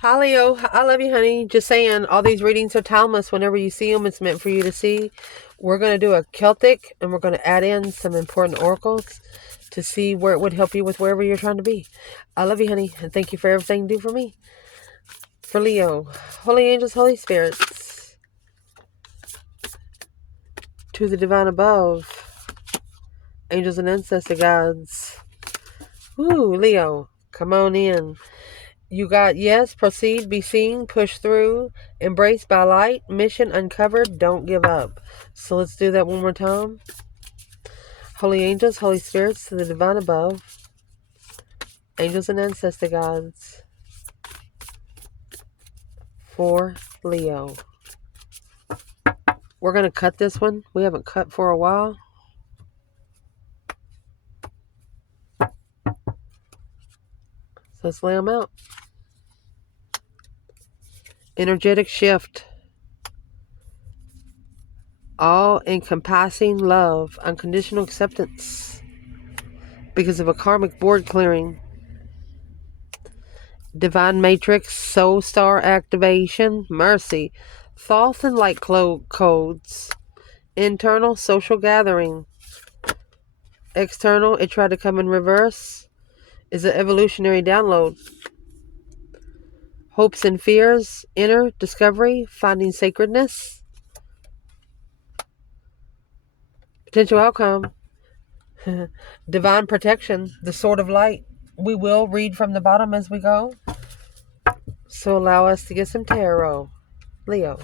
Hi, Leo. I love you, honey. Just saying, all these readings are timeless. Whenever you see them, it's meant for you to see. We're going to do a Celtic, and we're going to add in some important oracles to see where it would help you with wherever you're trying to be. I love you, honey, and thank you for everything you do for me. For Leo, holy angels, holy spirits, to the divine above, angels and ancestor gods. Ooh, Leo, come on in. You got yes, proceed, be seen, push through, embraced by light, mission uncovered, don't give up. So let's do that one more time. Holy angels, holy spirits, to the divine above, angels and ancestor gods, for Leo. We're going to cut this one. We haven't cut for a while. So let's lay them out. Energetic shift. All encompassing love, unconditional acceptance because of a karmic board clearing. Divine matrix, soul star activation, mercy, thoughts and light codes. Internal, social gathering. External, it tried to come in reverse, is an evolutionary download. Hopes and fears, inner discovery, finding sacredness. Potential outcome, divine protection, the sword of light. We will read from the bottom as we go. So allow us to get some tarot. Leo.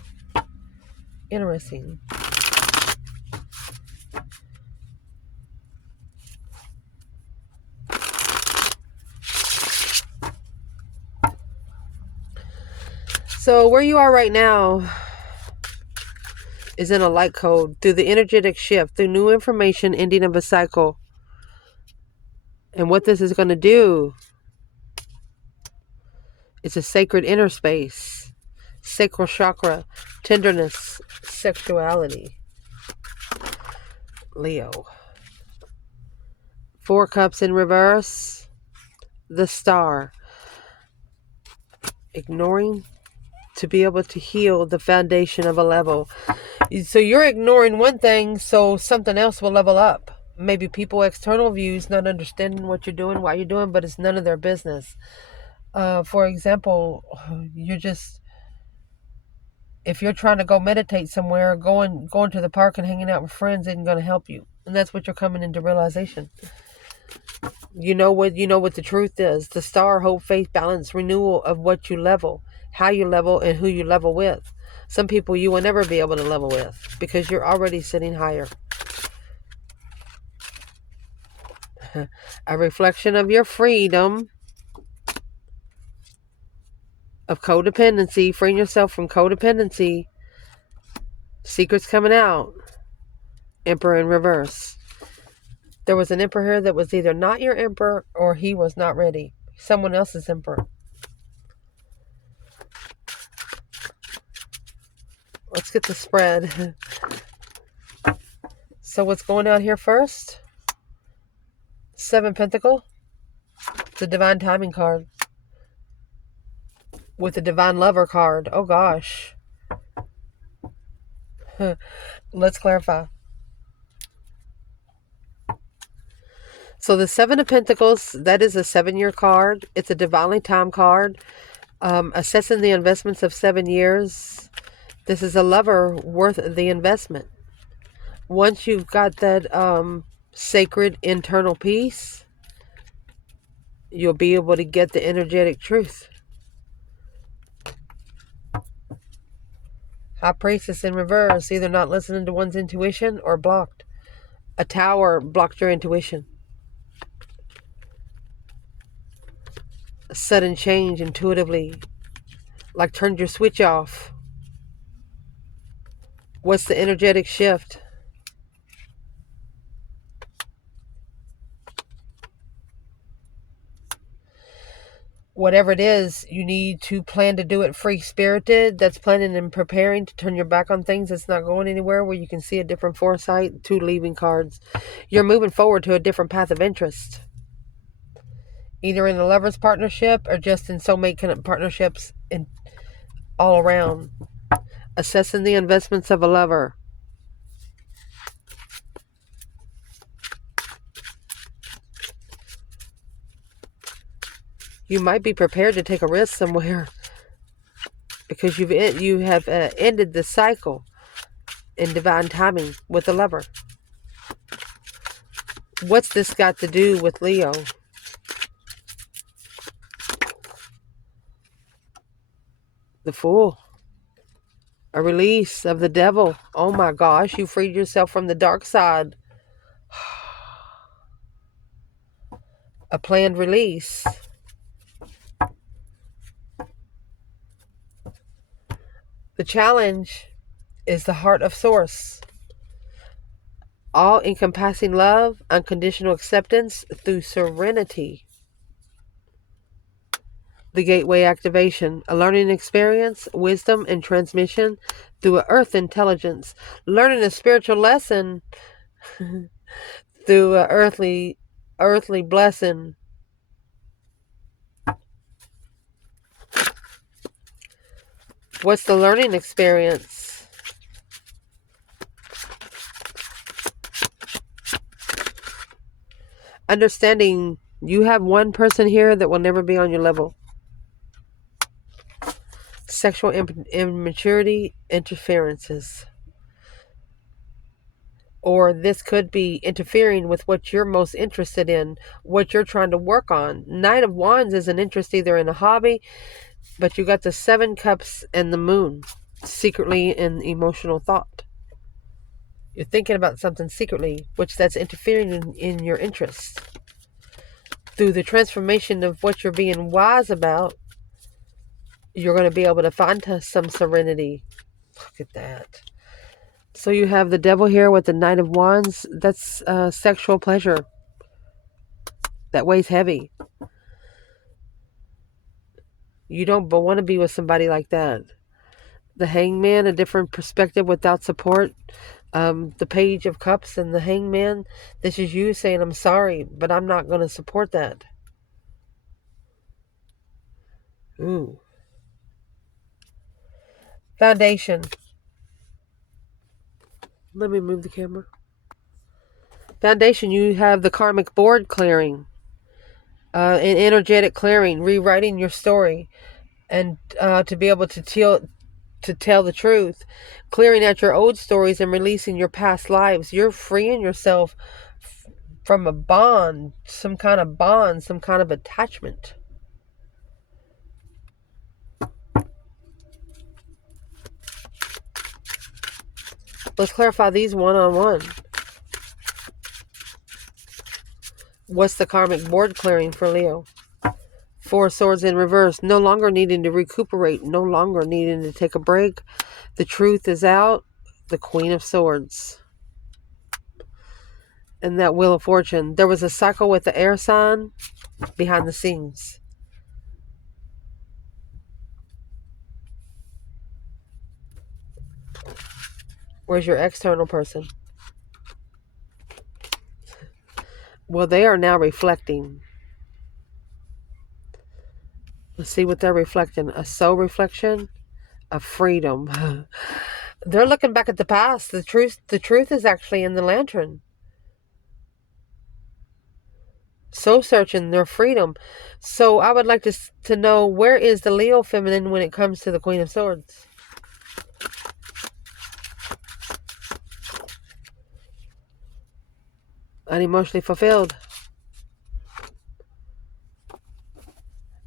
Interesting. So where you are right now is in a light code through the energetic shift, through new information, ending of a cycle. And what this is going to do, it's a sacred inner space, sacral chakra, tenderness, sexuality. Leo. 4 cups in reverse, the star. Ignoring to be able to heal the foundation of a level. So you're ignoring one thing so something else will level up. Maybe people external views, not understanding what you're doing, why you're doing, but it's none of their business. For example, if you're trying to go meditate somewhere, going to the park and hanging out with friends isn't going to help you. And that's what you're coming into realization. You know what the truth is. The star, hope, faith, balance, renewal of what you level, how you level, and who you level with. Some people you will never be able to level with because you're already sitting higher. A reflection of your freedom of codependency, freeing yourself from codependency. Secrets coming out. Emperor in reverse. There was an emperor here that was either not your emperor or he was not ready. Someone else's emperor. Let's get the spread. So what's going out here first? 7 Pentacle. It's a divine timing card. With a divine lover card. Oh gosh. Let's clarify. So the 7 of Pentacles, that is a 7-year card. It's a divinely timed card. Assessing the investments of 7 years. This is a lover worth the investment. Once you've got that sacred internal peace, you'll be able to get the energetic truth. High Priestess in reverse, either not listening to one's intuition or blocked. A tower blocked your intuition. A sudden change intuitively, like turned your switch off. What's the energetic shift? Whatever it is, you need to plan to do it free-spirited. That's planning and preparing to turn your back on things that's not going anywhere, where you can see a different foresight. 2 leaving cards. You're moving forward to a different path of interest. either in a lover's partnership or just in soulmate kind of partnerships and all around. Assessing the investments of a lover. You might be prepared to take a risk somewhere because you have ended the cycle in divine timing with a lover. What's this got to do with Leo? The Fool. A release of the devil. Oh my gosh, you freed yourself from the dark side. A planned release. The challenge is the heart of Source. All-encompassing love, unconditional acceptance through serenity. The gateway activation, a learning experience, wisdom, and transmission through an earth intelligence. Learning a spiritual lesson through an earthly blessing. What's the learning experience? Understanding you have one person here that will never be on your level. Sexual immaturity interferences. Or this could be interfering with what you're most interested in, what you're trying to work on. Knight of Wands is an interest either in a hobby, but you got the 7 Cups and the Moon, secretly in emotional thought. You're thinking about something secretly, which that's interfering in your interest. Through the transformation of what you're being wise about, you're going to be able to find some serenity. Look at that. So you have the devil here with the Knight of Wands. That's sexual pleasure. That weighs heavy. You don't want to be with somebody like that. The Hangman, a different perspective without support. The Page of Cups and the Hangman. This is you saying, I'm sorry, but I'm not going to support that. Ooh. Foundation. Let me move the camera. Foundation, you have the karmic board clearing. An energetic clearing, rewriting your story. And to be able to tell the truth. Clearing out your old stories and releasing your past lives. You're freeing yourself from a bond, some kind of attachment. Let's clarify these one-on-one. What's the karmic board clearing for Leo? 4 Swords in reverse. No longer needing to recuperate. No longer needing to take a break. The truth is out. The Queen of Swords. And that Wheel of Fortune. There was a cycle with the air sign behind the scenes. Where's your external person? Well, they are now reflecting. Let's see what they're reflecting. A soul reflection, a freedom. They're looking back at the past. The truth is actually in the lantern. Soul searching their freedom. So I would like to know, where is the Leo feminine when it comes to the Queen of Swords? Unemotionally fulfilled.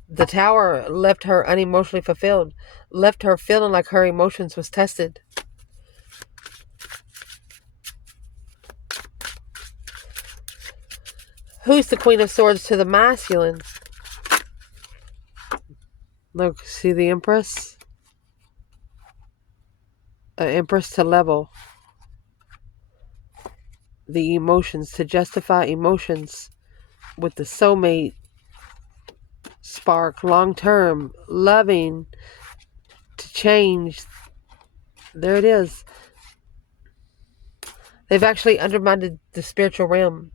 The Tower left her unemotionally fulfilled. Left her feeling like her emotions was tested. Who's the Queen of Swords to the masculine? Look, see the Empress? Empress to level. The emotions, to justify emotions with the soulmate spark, long term, loving, to change. There it is. They've actually undermined the spiritual realm.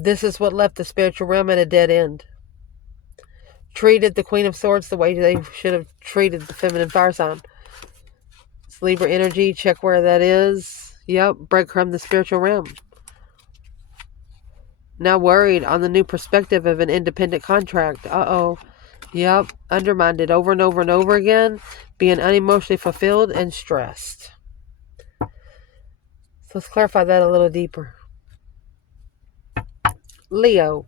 This is what left the spiritual realm at a dead end. Treated the Queen of Swords the way they should have treated the feminine fire sign. It's Libra energy. Check where that is. Yep. Breadcrumb the spiritual realm. Now worried on the new perspective of an independent contract. Uh-oh. Yep. Undermined it over and over and over again. Being unemotionally fulfilled and stressed. So let's clarify that a little deeper. Leo.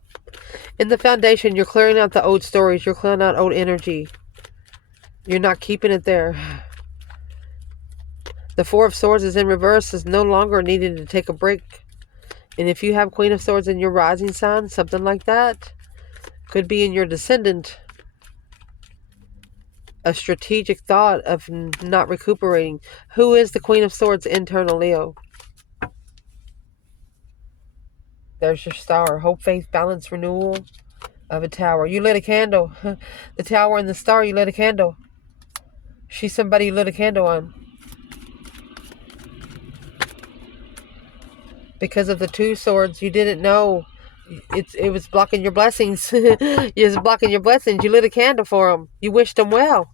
In the foundation, you're clearing out the old stories. You're clearing out old energy. You're not keeping it there. The Four of Swords is in reverse, is no longer needing to take a break. And if you have Queen of Swords in your rising sign, something like that, could be in your descendant, a strategic thought of not recuperating. Who is the Queen of Swords internal, Leo? There's your star. Hope, faith, balance, renewal of a tower. You lit a candle. The tower and the star, you lit a candle. She's somebody you lit a candle on. Because of the Two Swords, you didn't know. It was blocking your blessings. It was blocking your blessings. You lit a candle for them. You wished them well.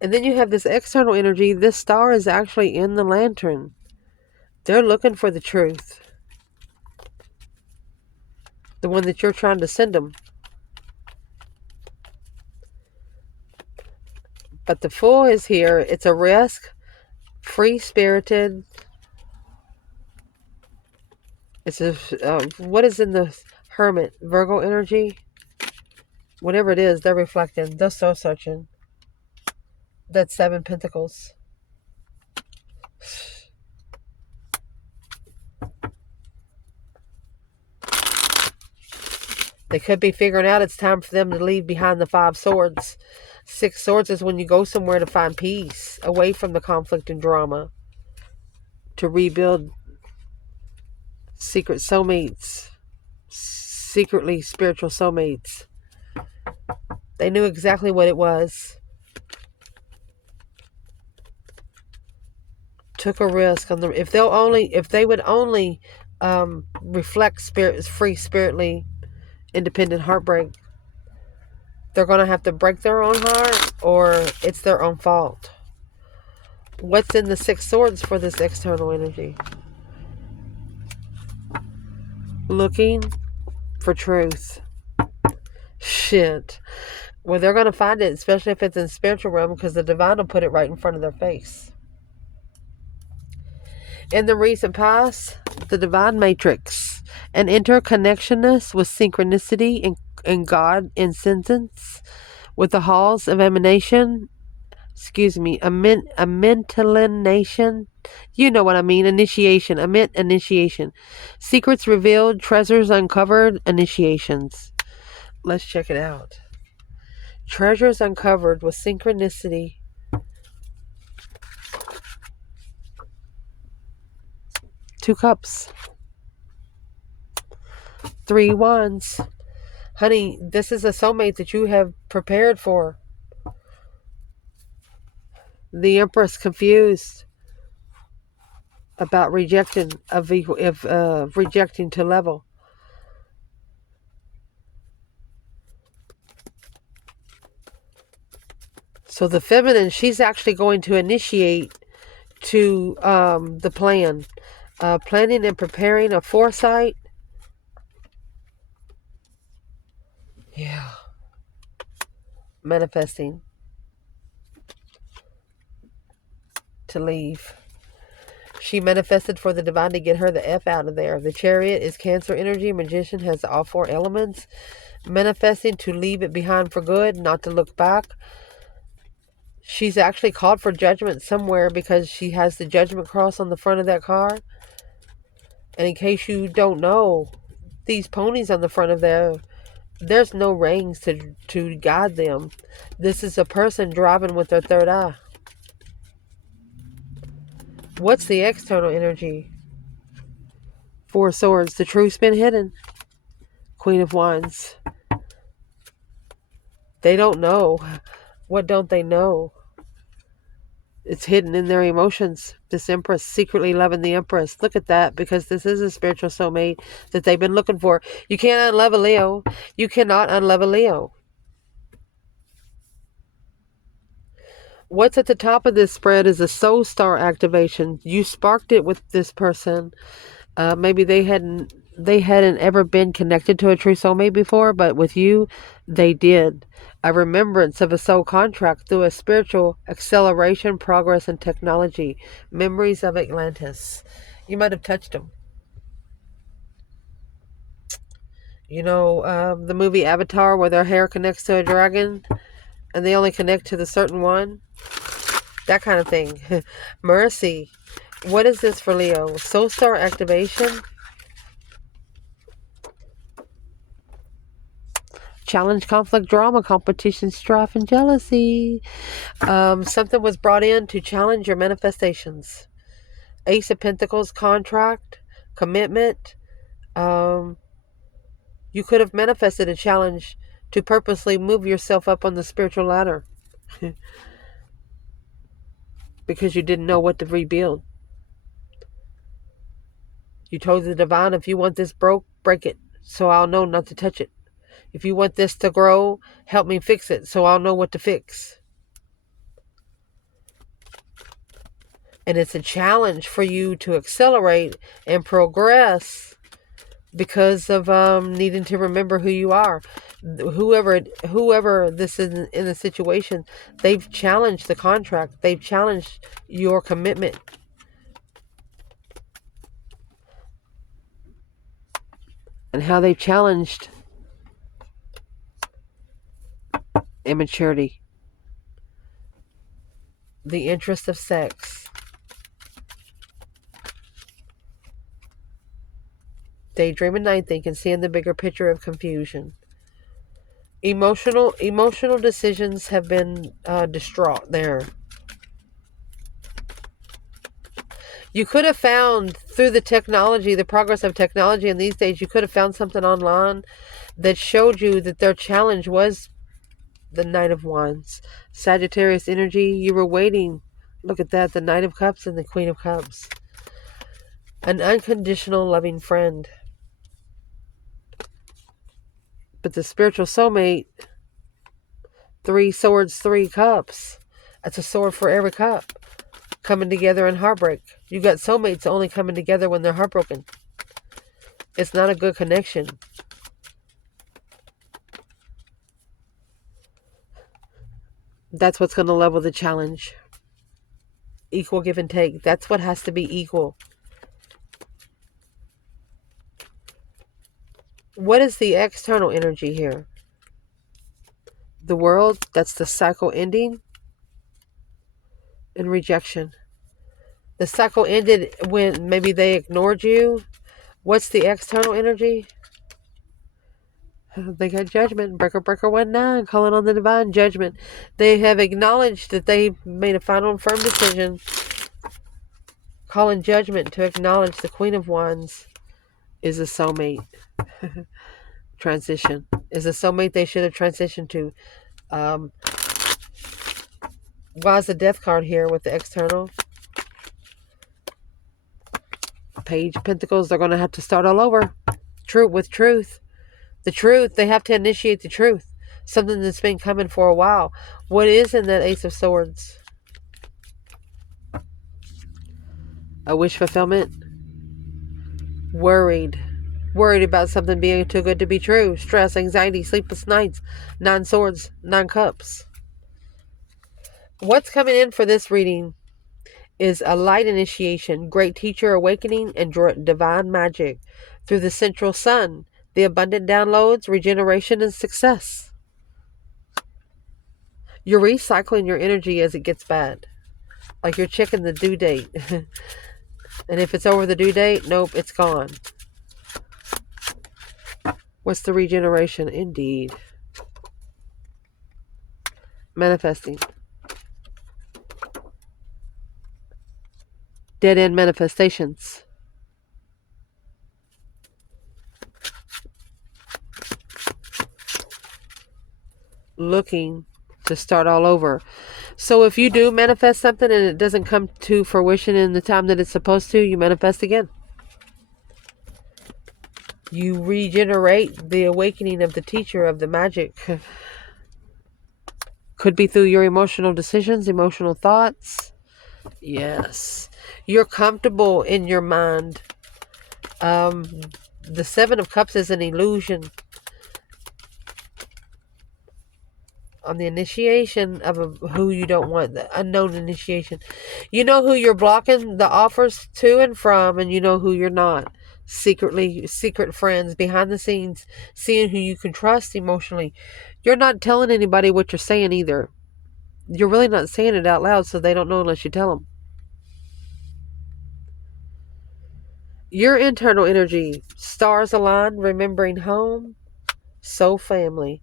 And then you have this external energy. This star is actually in the lantern. They're looking for the truth. The one that you're trying to send them. But the Fool is here. It's a risk. Free-spirited. It's a, what is in the Hermit? Virgo energy? Whatever it is, they're reflecting. They're soul searching. That's 7 Pentacles. They could be figuring out it's time for them to leave behind the 5 Swords. 6 Swords is when you go somewhere to find peace, away from the conflict and drama, to rebuild secret soulmates, secretly spiritual soulmates. They knew exactly what it was. Took a risk on them. If they would only reflect free, spiritly independent heartbreak, they're going to have to break their own heart, or it's their own fault. What's in the 6 Swords for this external energy? Looking for truth. Shit. Well, they're going to find it, especially if it's in spiritual realm, because the divine will put it right in front of their face. In the recent past, the divine matrix, an interconnectionness with synchronicity in God in sentence, with the halls of emanation, a mentallination, you know what I mean, initiation, initiation, secrets revealed, treasures uncovered, initiations. Let's check it out. Treasures uncovered with synchronicity. 2 Cups. 3 Wands. Honey, this is a soulmate that you have prepared for. The Empress confused about rejecting rejecting to level. So the feminine, she's actually going to initiate to the plan. Planning and preparing, a foresight. Yeah. Manifesting to leave. She manifested for the divine to get her the F out of there. The Chariot is Cancer energy. Magician has all 4 elements. Manifesting to leave it behind for good, not to look back. She's actually called for judgment somewhere because she has the judgment cross on the front of that car. And in case you don't know, these ponies on the front of there, there's no reins to guide them. This is a person driving with their third eye. What's the external energy? 4 Swords. The truth's been hidden. Queen of Wands. They don't know. What don't they know? It's hidden in their emotions. This Empress secretly loving the Empress. Look at that, because this is a spiritual soulmate that they've been looking for. You can't unlove a Leo. You cannot unlove a Leo. What's at the top of this spread is a soul star activation. You sparked it with this person. Maybe they hadn't ever been connected to a true soulmate before, but with you, they did. A remembrance of a soul contract through a spiritual acceleration, progress, and technology. Memories of Atlantis. You might have touched them. You know, the movie Avatar, where their hair connects to a dragon, and they only connect to the certain one. That kind of thing. Mercy. What is this for Leo? Soul star activation. Challenge, conflict, drama, competition, strife, and jealousy. Something was brought in to challenge your manifestations. Ace of Pentacles, contract, commitment. You could have manifested a challenge to purposely move yourself up on the spiritual ladder because you didn't know what to rebuild. You told the divine, if you want this broke, break it, so I'll know not to touch it. If you want this to grow, help me fix it, so I'll know what to fix. And it's a challenge for you to accelerate and progress because of needing to remember who you are. Whoever this is in the situation, they've challenged the contract. They've challenged your commitment. And how they've challenged immaturity. The interest of sex. Daydream at night thinking, seeing the bigger picture of confusion. Emotional decisions have been distraught there. You could have found, through the technology, the progress of technology in these days, you could have found something online that showed you that their challenge was the Knight of Wands. Sagittarius energy, you were waiting. Look at that, the Knight of Cups and the Queen of Cups. An unconditional loving friend. But the spiritual soulmate, 3 swords, 3 cups. That's a sword for every cup. Coming together in heartbreak. You got soulmates only coming together when they're heartbroken. It's not a good connection. That's what's going to level the challenge. Equal give and take. That's what has to be equal. What is the external energy here? The World, that's the cycle ending and rejection. The cycle ended when maybe they ignored you. What's the external energy? They got judgment. Breaker 19, calling on the divine judgment. They have acknowledged that they made a final and firm decision. Calling judgment to acknowledge the Queen of Wands is a soulmate. Transition. Is a soulmate they should have transitioned to. Why is the Death card here with the external? Page of Pentacles, they're going to have to start all over. With truth. The truth, they have to initiate the truth. Something that's been coming for a while. What is in that Ace of Swords? A wish fulfillment. Worried about something being too good to be true. Stress, anxiety, sleepless nights. 9 swords, 9 cups. What's coming in for this reading is a light initiation, great teacher awakening, and divine magic through the central sun, the abundant downloads, regeneration, and success. You're recycling your energy as it gets bad. Like you're checking the due date. And if it's over the due date, nope, it's gone. What's the regeneration? Indeed. Manifesting. Dead end manifestations. Looking to start all over. So if you do manifest something and it doesn't come to fruition in the time that it's supposed to, you manifest again. You regenerate the awakening of the teacher of the magic. Could be through your emotional decisions, emotional thoughts. Yes. You're comfortable in your mind. The Seven of Cups is an illusion. On the initiation of who you don't want, the unknown initiation. You know who you're blocking the offers to and from, and you know who you're not. Secret friends, behind the scenes, seeing who you can trust emotionally. You're not telling anybody what you're saying either. You're really not saying it out loud, so they don't know unless you tell them. Your internal energy, stars align, remembering home, soul family.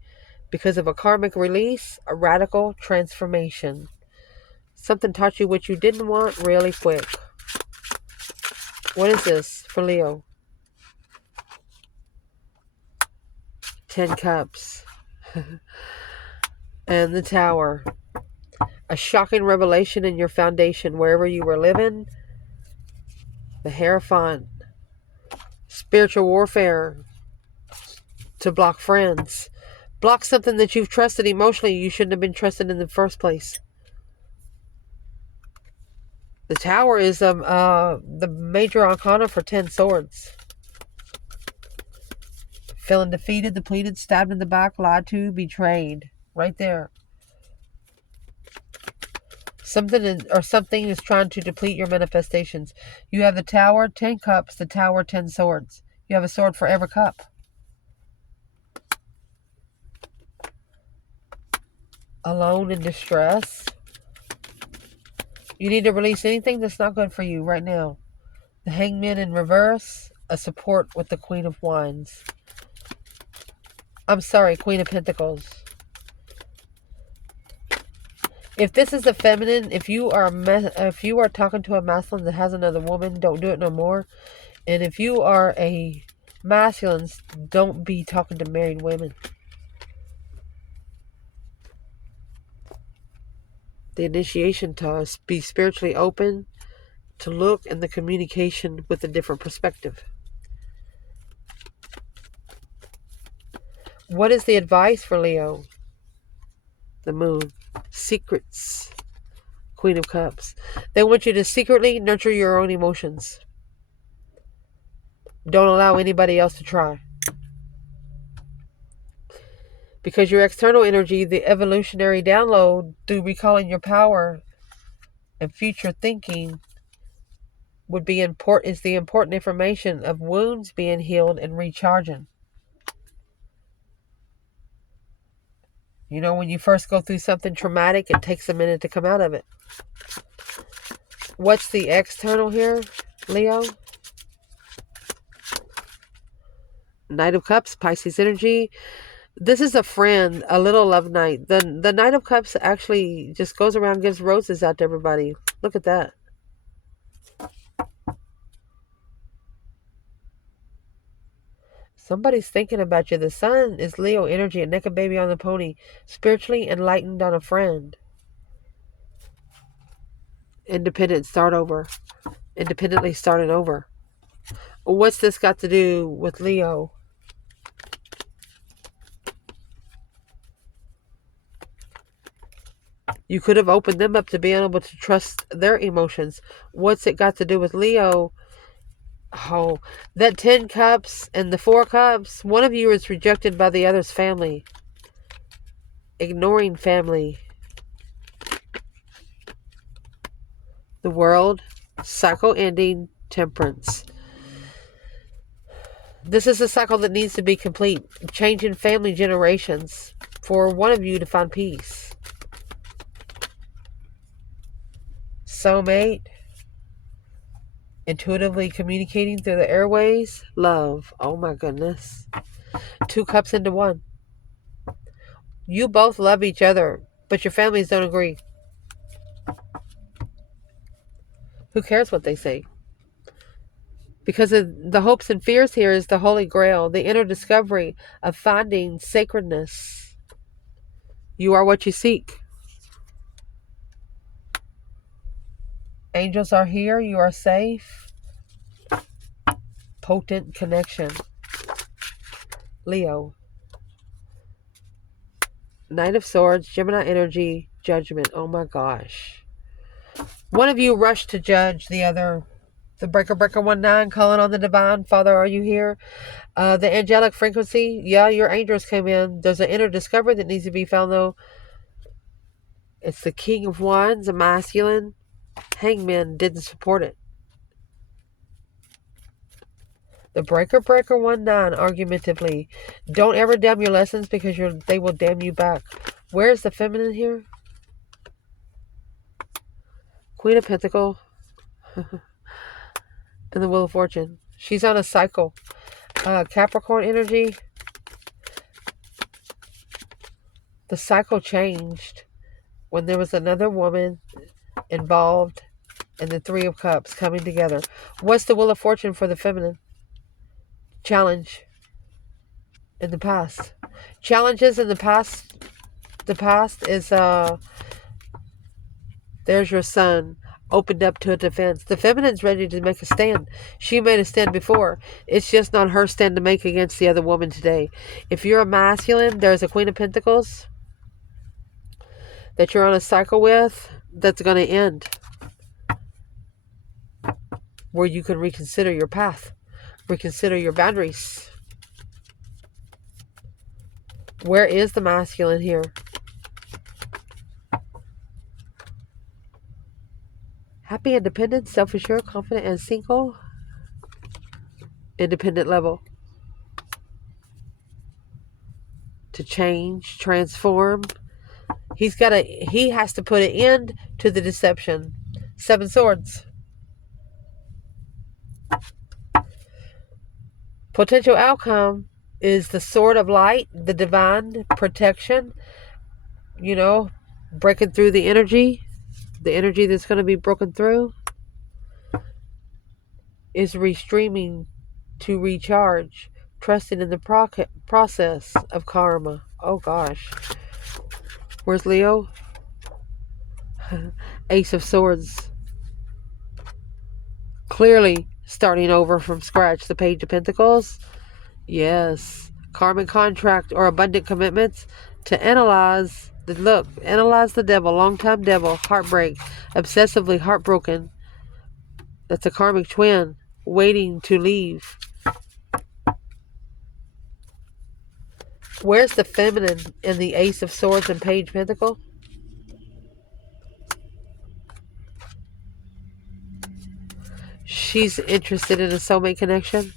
Because of a karmic release, a radical transformation. Something taught you what you didn't want really quick. What is this for Leo? 10 Cups. And the Tower. A shocking revelation in your foundation, wherever you were living. The Hierophant. Spiritual warfare. To block friends. Block something that you've trusted emotionally you shouldn't have been trusted in the first place. The Tower is the major arcana for 10 swords. Feeling defeated, depleted, stabbed in the back, lied to, betrayed. Right there. Something is trying to deplete your manifestations. You have the Tower, 10 Cups, the Tower, 10 swords. You have a sword for every cup. Alone in distress. You need to release anything that's not good for you right now. The Hangman in reverse, a support with the Queen of Wands. I'm sorry, Queen of Pentacles. If this is a feminine, if you are talking to a masculine that has another woman, don't do it no more. And if you are a masculine, don't be talking to married women. The initiation to be spiritually open, to look in the communication with a different perspective. What is the advice for Leo? The Moon. Secrets. Queen of Cups. They want you to secretly nurture your own emotions. Don't allow anybody else to try. Because your external energy, the evolutionary download through recalling your power and future thinking is the important information of wounds being healed and recharging. You know, when you first go through something traumatic, it takes a minute to come out of it. What's the external here, Leo? Knight of Cups, Pisces energy. This is a friend, a little love knight. The Knight of Cups actually just goes around, gives roses out to everybody. Look at that. Somebody's thinking about you. The Sun is Leo energy, a naked baby on the pony. Spiritually enlightened on a friend. Independent, start over. Independently starting over. What's this got to do with Leo? You could have opened them up to being able to trust their emotions. What's it got to do with Leo? Oh, that 10 Cups and the 4 Cups. One of you is rejected by the other's family. Ignoring family. The World. Cycle ending. Temperance. This is a cycle that needs to be complete. Changing family generations for one of you to find peace. Soulmate. Intuitively communicating through the airways. Love. Oh my goodness. 2 cups into 1. You both love each other, but your families don't agree. Who cares what they say? Because of the hopes and fears here is the Holy Grail, the inner discovery of finding sacredness. You are what you seek. Angels are here. You are safe. Potent connection. Leo. Knight of Swords, Gemini energy, Judgment. Oh my gosh. One of you rushed to judge the other. The Breaker 19 calling on the divine. Father, are you here? The angelic frequency. Yeah, your angels came in. There's an inner discovery that needs to be found, though. It's the King of Wands, a masculine. Hangman didn't support it. The Breaker 19, argumentatively. Don't ever damn your lessons because they will damn you back. Where's the feminine here? Queen of Pentacles. And the Wheel of Fortune. She's on a cycle. Capricorn energy. The cycle changed when there was another woman involved in the Three of Cups coming together. What's the Wheel of Fortune for the feminine? Challenge in the past. Challenges in the past. The past is there's your son opened up to a defense. The feminine's ready to make a stand. She made a stand before. It's just not her stand to make against the other woman today. If you're a masculine, there's a Queen of Pentacles that you're on a cycle with that's going to end, where you can reconsider your path, reconsider your boundaries. Where is the masculine here? Happy, independent, self-assured, confident, and single. Independent level. To change, transform. He has to put an end to the deception. 7 Swords. Potential outcome is the Sword of Light, the divine protection. Breaking through the energy. The energy that's going to be broken through is restreaming to recharge, trusting in the process of karma. Oh gosh. Where's Leo? Ace of Swords. Clearly starting over from scratch. The Page of Pentacles. Yes. Karmic contract or abundant commitments to analyze the devil, long-time devil, heartbreak, obsessively heartbroken. That's a karmic twin waiting to leave. Where's the feminine in the Ace of Swords and Page Pentacle? She's interested in a soulmate connection.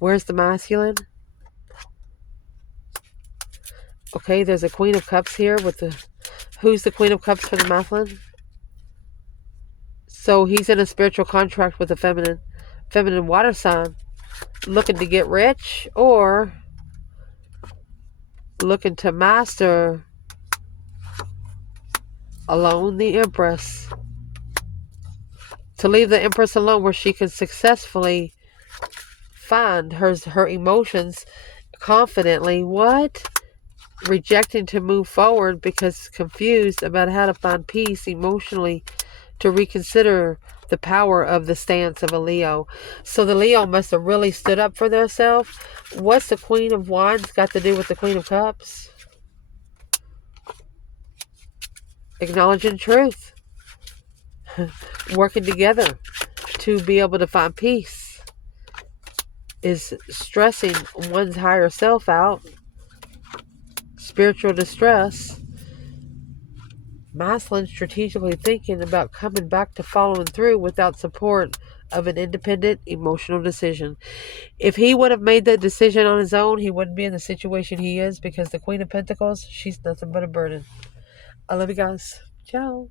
Where's the masculine? Okay, there's a Queen of Cups here with the... Who's the Queen of Cups for the masculine? So he's in a spiritual contract with the feminine water sign. Looking to get rich or looking to master alone the Empress. To leave the Empress alone where she can successfully find her emotions confidently. What? Rejecting to move forward because confused about how to find peace emotionally, to reconsider the power of the stance of a Leo. So the Leo must have really stood up for themselves. What's the Queen of Wands got to do with the Queen of Cups? Acknowledging truth. Working together to be able to find peace. Is stressing one's higher self out. Spiritual distress. Masculine strategically thinking about coming back to following through without support of an independent emotional decision. If he would have made that decision on his own, he wouldn't be in the situation he is, because the Queen of Pentacles, she's nothing but a burden. I love you guys. Ciao.